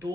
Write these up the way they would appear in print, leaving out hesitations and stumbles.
2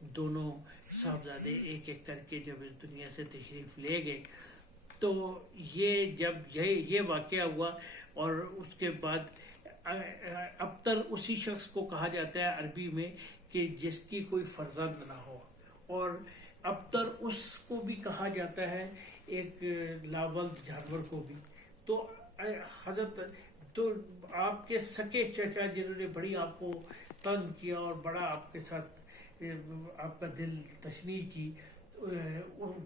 دونوں صاحبزادے ایک ایک کر کے جب اس دنیا سے تشریف لے گئے تو یہ واقعہ ہوا، اور اس کے بعد ابتر اسی شخص کو کہا جاتا ہے عربی میں کہ جس کی کوئی فرزند نہ ہو، اور ابتر اس کو بھی کہا جاتا ہے ایک لاولد جانور کو بھی۔ تو حضرت تو آپ کے سکے چچا جنہوں نے بڑی آپ کو تنگ کیا اور بڑا آپ کے ساتھ آپ کا دل تشنیع کی،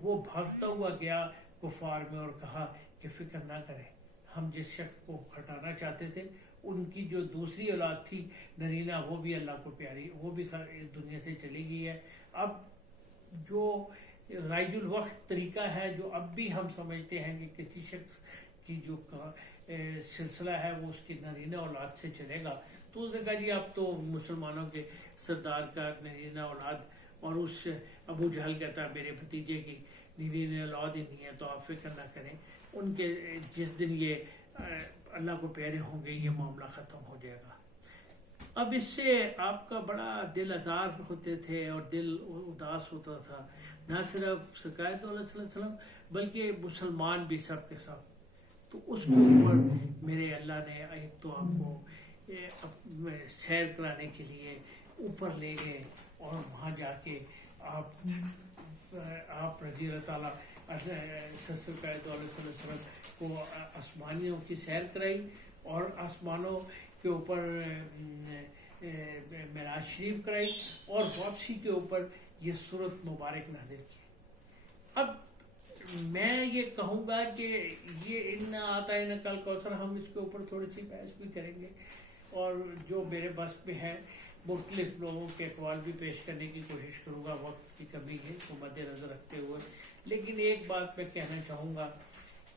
وہ بھاگتا ہوا گیا کفار میں اور کہا کہ فکر نہ کریں، ہم جس شخص کو ہٹانا چاہتے تھے ان کی جو دوسری اولاد تھی نرینہ وہ بھی اللہ کو پیاری، وہ بھی اس دنیا سے چلی گئی ہے۔ اب جو رائج الوقت طریقہ ہے جو اب بھی ہم سمجھتے ہیں کہ کسی شخص کی جو سلسلہ ہے وہ اس کی نرینہ اولاد سے چلے گا، تو اس نے کہا جی اب تو مسلمانوں کے سردار کا نرینہ اولاد، اور اس ابو جہل کہتا ہے میرے بھتیجے کی نرینہ اولاد ہی نہیں ہے، تو آپ فکر نہ کریں، ان کے جس دن یہ اللہ کو پیارے ہوں گے یہ معاملہ ختم ہو جائے گا۔ اب اس سے آپ کا بڑا دل آزار ہوتے تھے اور دل اداس ہوتا تھا، نہ صرف سرکار دو علیہ وسلم بلکہ مسلمان بھی سب کے سب۔ تو اس کے اوپر میرے اللہ نے ایک تو آپ کو سیر کرانے کے لیے اوپر لے گئے، اور وہاں جا کے آپ رضی اللہ تعالیٰ سرکار دو علیہ وسلم کو آسمانیوں کی سیر کرائی، اور آسمانوں کے اوپر معراج شریف کرائی، اور واپسی کے اوپر یہ سورت مبارک نازل کی۔ اب میں یہ کہوں گا کہ یہ ان آتینا کل کوثر، ہم اس کے اوپر تھوڑی سی بحث بھی کریں گے، اور جو میرے بس میں ہے مختلف لوگوں کے اقوال بھی پیش کرنے کی کوشش کروں گا، وقت کی کمی ہے کو مد نظر رکھتے ہوئے۔ لیکن ایک بات میں کہنا چاہوں گا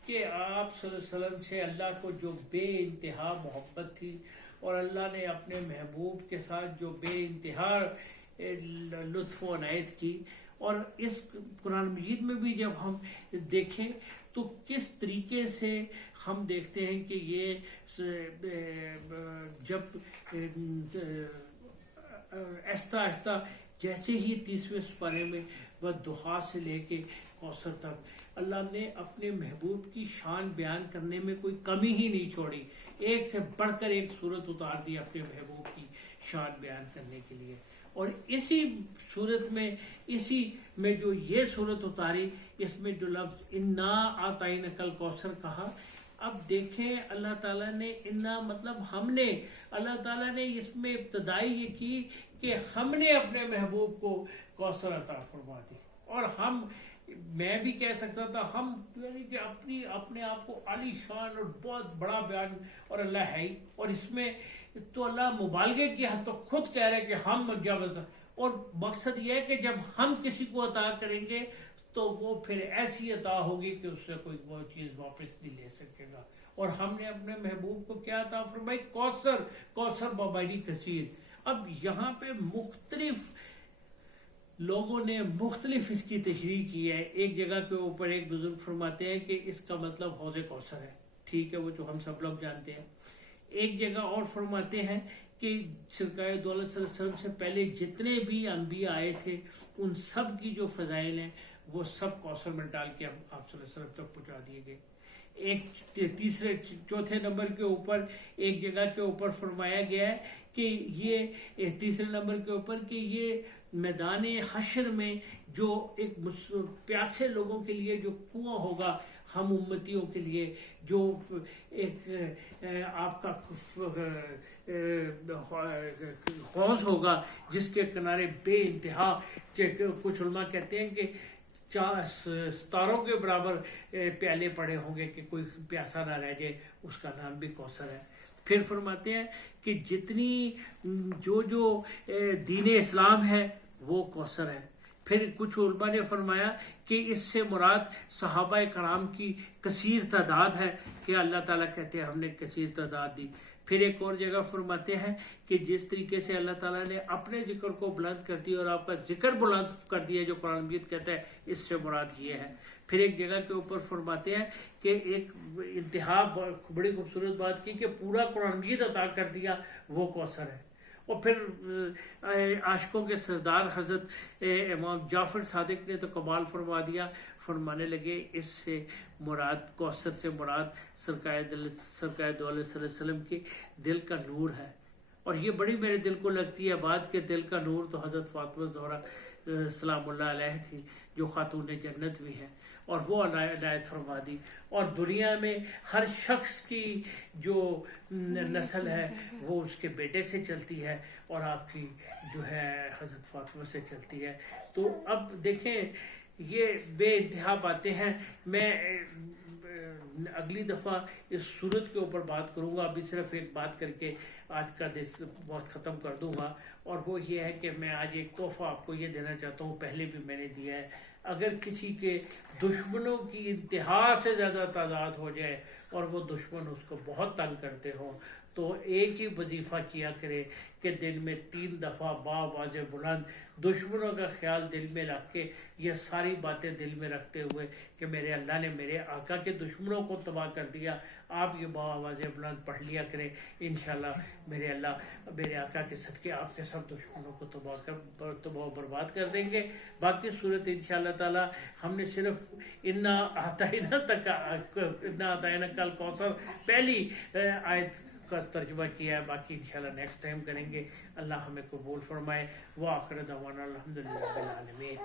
کہ آپ صلی اللہ علیہ وسلم سے اللہ کو جو بے انتہا محبت تھی، اور اللہ نے اپنے محبوب کے ساتھ جو بے انتہا لطف و عنایت کی، اور اس قرآن مجید میں بھی جب ہم دیکھیں تو کس طریقے سے ہم دیکھتے ہیں کہ یہ جب آہستہ آہستہ جیسے ہی 30ویں سپارے میں والضحیٰ سے لے کے کوثر تک اللہ نے اپنے محبوب کی شان بیان کرنے میں کوئی کمی ہی نہیں چھوڑی، ایک سے بڑھ کر ایک صورت اتار دی اپنے محبوب کی شان بیان کرنے کے لیے۔ اور اسی صورت میں اسی میں جو یہ صورت اتاری، اس میں جو لفظ انا آتینک الکوثر کہا، اب دیکھیں اللہ تعالیٰ نے انا مطلب ہم نے، اللہ تعالیٰ نے اس میں ابتدائی یہ کی کہ ہم نے اپنے محبوب کو کوثر عطا فرما دی، اور ہم، میں بھی کہہ سکتا تھا ہم، یعنی کہ اپنے آپ کو عالی شان اور بہت بڑا بیان، اور اللہ ہے ہی، اور اس میں تو اللہ مبالغے کی حد تک خود کہہ رہے کہ ہم جب، اور مقصد یہ ہے کہ جب ہم کسی کو عطا کریں گے تو وہ پھر ایسی عطا ہوگی کہ اس سے کوئی وہ چیز واپس نہیں لے سکے گا۔ اور ہم نے اپنے محبوب کو کیا عطا فرمائی؟ کوثر بابری کثیر۔ اب یہاں پہ مختلف لوگوں نے مختلف اس کی تشریح کی ہے۔ ایک جگہ کے اوپر ایک بزرگ فرماتے ہیں کہ اس کا مطلب حوض کوثر ہے، ٹھیک ہے، وہ جو ہم سب لوگ جانتے ہیں۔ ایک جگہ اور فرماتے ہیں کہ سرکار دو علیہ وسلم سے پہلے جتنے بھی انبیاء آئے تھے ان سب کی جو فضائل ہیں وہ سب کوثر میں ڈال کے آپ صلی اللہ علیہ وسلم تک پہنچا دیے گئے۔ ایک چوتھے نمبر کے اوپر ایک جگہ کے اوپر فرمایا گیا ہے کہ یہ تیسرے نمبر کے اوپر کہ یہ میدان حشر میں جو ایک پیاسے لوگوں کے لیے جو کنواں ہوگا، ہم امتیوں کے لیے جو ایک آپ کا حوض ہوگا جس کے کنارے بے انتہا، کچھ علماء کہتے ہیں کہ 4 ستاروں کے برابر پیالے پڑے ہوں گے کہ کوئی پیاسا نہ رہ جائے، اس کا نام بھی کوثر ہے۔ پھر فرماتے ہیں کہ جتنی جو دین اسلام ہے وہ کوثر ہے۔ پھر کچھ علماء نے فرمایا کہ اس سے مراد صحابہ کرام کی کثیر تعداد ہے کہ اللہ تعالیٰ کہتے ہیں ہم نے کثیر تعداد دی۔ پھر ایک اور جگہ فرماتے ہیں کہ جس طریقے سے اللہ تعالیٰ نے اپنے ذکر کو بلند کر دیا اور آپ کا ذکر بلند کر دیا جو قرآن مجید کہتا ہے، اس سے مراد یہ ہے۔ پھر ایک جگہ کے اوپر فرماتے ہیں کہ ایک انتہا بڑی خوبصورت بات کی کہ پورا قرآن مجید عطا کر دیا، وہ کوثر ہے۔ اور پھر عاشقوں کے سردار حضرت امام جعفر صادق نے تو کمال فرما دیا، فرمانے لگے اس سے مراد، کوثر سے مراد سرکار دو علیہ وسلم کے دل کا نور ہے۔ اور یہ بڑی میرے دل کو لگتی ہے بات کہ دل کا نور تو حضرت فاطمہ زہرا سلام اللہ علیہ تھی، جو خاتون جنت بھی ہے، اور وہ عنایت فرما دی۔ اور دنیا میں ہر شخص کی جو نسل ہے وہ اس کے بیٹے سے چلتی ہے، اور آپ کی جو ہے حضرت فاطمہ سے چلتی ہے۔ تو اب دیکھیں یہ بے انتہا باتیں ہیں۔ میں اگلی دفعہ اس صورت کے اوپر بات کروں گا، ابھی صرف ایک بات کر کے آج کا بہت ختم کر دوں گا، اور وہ یہ ہے کہ میں آج ایک تحفہ آپ کو یہ دینا چاہتا ہوں، پہلے بھی میں نے دیا ہے۔ اگر کسی کے دشمنوں کی انتہا سے زیادہ تعداد ہو جائے اور وہ دشمن اس کو بہت تنگ کرتے ہوں، تو ایک ہی وظیفہ کیا کرے کہ دن میں 3 دفعہ بآواز بلند دشمنوں کا خیال دل میں رکھ کے، یہ ساری باتیں دل میں رکھتے ہوئے کہ میرے اللہ نے میرے آقا کے دشمنوں کو تباہ کر دیا، آپ یہ بآواز بلند پڑھ لیا کریں، انشاءاللہ میرے اللہ میرے آقا کے صدقے آپ کے سب دشمنوں کو تباہ و برباد کر دیں گے۔ باقی صورت انشاءاللہ تعالی ہم نے صرف انا اعطیناک الکوثر پہلی آیت کا ترجمہ کیا ہے، باقی انشاءاللہ نیکسٹ ٹائم کریں گے۔ اللہ ہمیں قبول فرمائے۔ وآخر دعوانا الحمدللہ رب العالمین۔